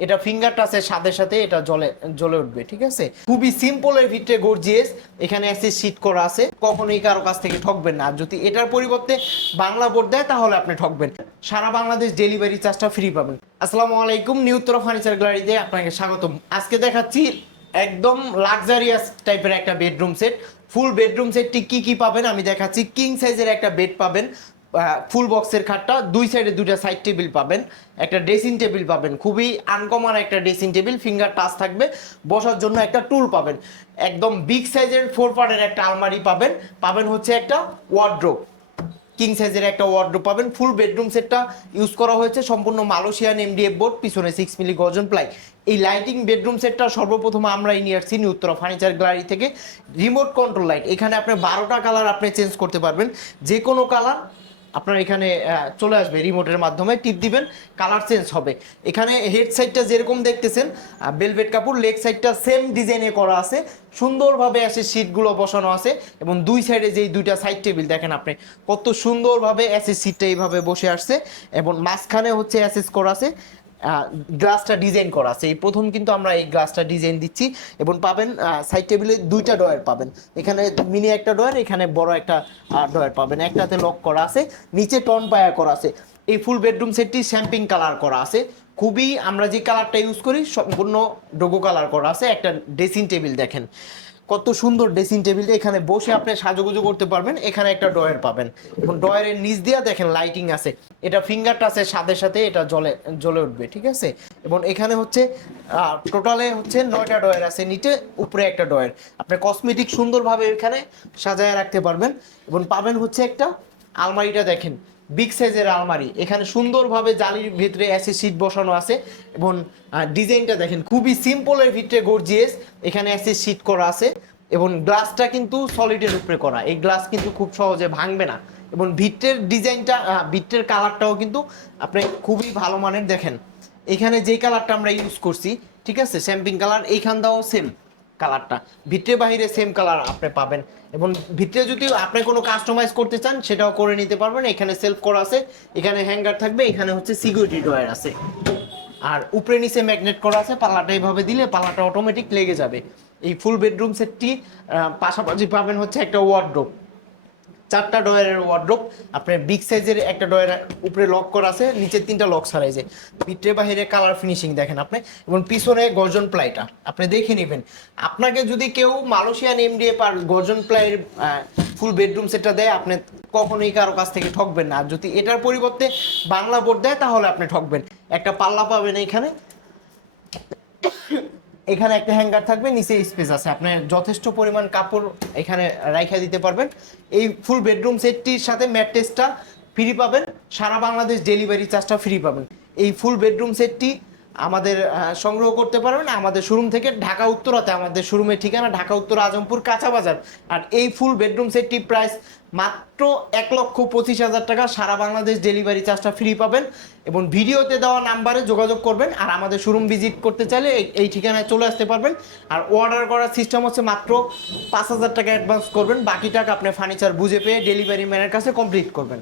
এটা ফিঙ্গার টাচের সাথে সাথে এটা জ্বলে জ্বলে উঠবে, ঠিক আছে। খুবই সিম্পলের ভিতরে গর্জিয়াস, এখানে অ্যাসিড শীট করা আছে, কখনোই কারো কাছ থেকে ঠকবেন না। আর যদি এটার পরিবর্তে বাংলা বোর্ড দেয় তাহলে আপনি ঠকবেন। সারা বাংলাদেশ ডেলিভারি চার্জটা ফ্রি পাবেন। আসসালামু আলাইকুম, নিউ উত্তরা ফার্নিচার গ্যালারিতে আপনাকে স্বাগতম। আজকে দেখাচ্ছি একদম লাক্সারিয়াস টাইপের একটা বেডরুম সেট। ফুল বেডরুম সেটটি কি কি পাবেন আমি দেখাচ্ছি। কিং সাইজের একটা বেড পাবেন, ফুল বক্সের খাটটা, দুই সাইডে দুইটা সাইড টেবিল পাবেন, একটা ড্রেসিং টেবিল পাবেন, খুবই আনকমন একটা ড্রেসিং টেবিল, ফিঙ্গার টাচ থাকবে, বসার জন্য একটা টুল পাবেন, একদম বিগ সাইজের 4 পার্টের একটা আলমারি পাবেন, পাবেন হচ্ছে একটা ওয়ার্ড্রোব, কিং সাইজের একটা ওয়ার্ড্রোব পাবেন। ফুল বেডরুম সেটটা ইউজ করা হয়েছে সম্পূর্ণ মালয়েশিয়ান এমডিএফ বোর্ড, পিছনে 6 মিলি গর্জন প্লাই। এই লাইটিং বেডরুম সেটটা সর্বপ্রথম আমরাই নিয়ে আসছি নিউ উত্তরা ফার্নিচার গ্যালারি থেকে। রিমোট কন্ট্রোল লাইট, এখানে আপনি 12টা কালার আপনি চেঞ্জ করতে পারবেন, যে কোনো কালার আপনার এখানে চলে আসবে, রিমোটের মাধ্যমে টিপ দিবেন, কালার চেঞ্জ হবে। এখানে হেড সাইডটা যেরকম দেখতেছেন বেলভেট কাপড়, লেগ সাইডটা সেম ডিজাইনে করা আছে, সুন্দরভাবে আসে সিটগুলো বসানো আছে, এবং দুই সাইডে যেই দুইটা সাইড টেবিল দেখেন আপনি কত সুন্দরভাবে অ্যাসেস সিটটা এইভাবে বসে আসছে, এবং মাঝখানে হচ্ছে অ্যাসেস করা আছে, গ্লাসটা ডিজাইন করা আছে। এই প্রথম কিন্তু আমরা এই গ্লাসটা ডিজাইন দিচ্ছি, এবং পাবেন সাইড টেবিলে দুইটা ডয়ার পাবেন, এখানে মিনি একটা ডয়ার, এখানে বড় একটা ডয়ার পাবেন, একটাতে লক করা আছে, নিচে টন পায়া করা আছে। এই ফুল বেডরুম সেটটি শ্যাম্পিং কালার করা আছে, খুবই আমরা যে কালারটা ইউজ করি সম্পূর্ণ ডোগো কালার করা আছে। একটা ড্রেসিং টেবিল দেখেন কত সুন্দর ড্রেসিং টেবিলটা, এখানে বসে আপনি সাজুগুজু করতে পারবেন। এখানে একটা ডয়ার পাবেন, এবং ডয়ারের নিচ দিয়ে দেখেন লাইটিং আছে, এটা ফিঙ্গার টাচের সাথে সাথে এটা জ্বলে জ্বলে উঠবে, ঠিক আছে। এবং এখানে হচ্ছে টোটালে হচ্ছে 9টা ডয়ার আছে, নিচে উপরে একটা ডয়ার, আপনি কসমেটিক সুন্দরভাবে এখানে সাজায় রাখতে পারবেন। এবং পাবেন হচ্ছে একটা আলমারিটা দেখেন বিগ সাইজের আলমারি, এখানে সুন্দরভাবে জালির ভিতরে অ্যাসিড শীট বসানো আছে, এবং ডিজাইনটা দেখেন খুবই সিম্পলের ভিতরে গর্জিয়াস, এখানে অ্যাসিড শীট করা আছে, এবং গ্লাসটা কিন্তু সলিডের উপরে করা, এই গ্লাস কিন্তু খুব সহজে ভাঙবে না। এবং ভিতরের ডিজাইনটা ভিতরের কালারটাও কিন্তু আপনি খুবই ভালো মানের দেখেন, এখানে যেই কালারটা আমরা ইউজ করছি, ঠিক আছে, শ্যাম্পিং কালার, এইখানটাও সেম কালারটা, ভিতরে বাহিরে সেম কালার আপনি পাবেন। এবং ভিতরে যদি আপনি কোনো কাস্টমাইজ করতে চান সেটাও করে নিতে পারবেন। এখানে সেলফ করা আছে, এখানে হ্যাঙ্গার থাকবে, এখানে হচ্ছে সিকিউরিটি ড্রয়ার আছে, আর উপরে নিচে ম্যাগনেট করা আছে, পাল্লাটা এইভাবে দিলে পাল্লাটা অটোমেটিক লেগে যাবে। এই ফুল বেডরুম সেটটি পাশাপাশি পাবেন হচ্ছে একটা ওয়ার্ডরোব, 4টা ডয়ারের ওয়ার্ডরোব, আপনার বিগ সাইজের একটা ডয়ার উপরে লক করা আছে, নিচে 3টা লক ছাড়াই যে, ভিতরে বাহিরে কালার ফিনিশিং দেখেন আপনি, এবং পিছনে গর্জন প্লাইটা আপনি দেখে নেবেন। আপনাকে যদি কেউ মালয়েশিয়ান এমডিএফ আর গর্জন প্লাইয়ের ফুল বেডরুম সেটটা দেয়, আপনি কখনোই কারো কাছ থেকে ঠকবেন না। আর যদি এটার পরিবর্তে বাংলা বোর্ড দেয় তাহলে আপনি ঠকবেন। একটা পাল্লা পাবেন এখানে, এখানে একটা হ্যাঙ্গার থাকবে, নিচে স্পেস আছে, আপনি যথেষ্ট পরিমাণ কাপড় এখানে রাইখা দিতে পারবেন। এই ফুল বেডরুম সেটটির সাথে ম্যাট্রেসটা ফ্রি পাবেন, সারা বাংলাদেশ ডেলিভারি চার্জটা ফ্রি পাবেন। এই ফুল বেডরুম সেটটি আমাদের সংগ্রহ করতে পারবেন আমাদের শোরুম থেকে, ঢাকা উত্তরাতে আমাদের শোরুমের ঠিকানা ঢাকা উত্তর আজমপুর কাঁচা বাজার। আর এই ফুল বেডরুম সেটটি প্রাইস মাত্র 1,25,000 টাকা, সারা বাংলাদেশ ডেলিভারি চার্জটা ফ্রি পাবেন। এবং ভিডিওতে দেওয়া নাম্বারে যোগাযোগ করবেন, আর আমাদের শোরুম ভিজিট করতে চাইলে এই ঠিকানায় চলে আসতে পারবেন। আর অর্ডার করার সিস্টেম হচ্ছে মাত্র 5,000 টাকা অ্যাডভান্স করবেন, বাকি টাকা আপনি ফার্নিচার বুঝে পেয়ে ডেলিভারি ম্যানের কাছে কমপ্লিট করবেন।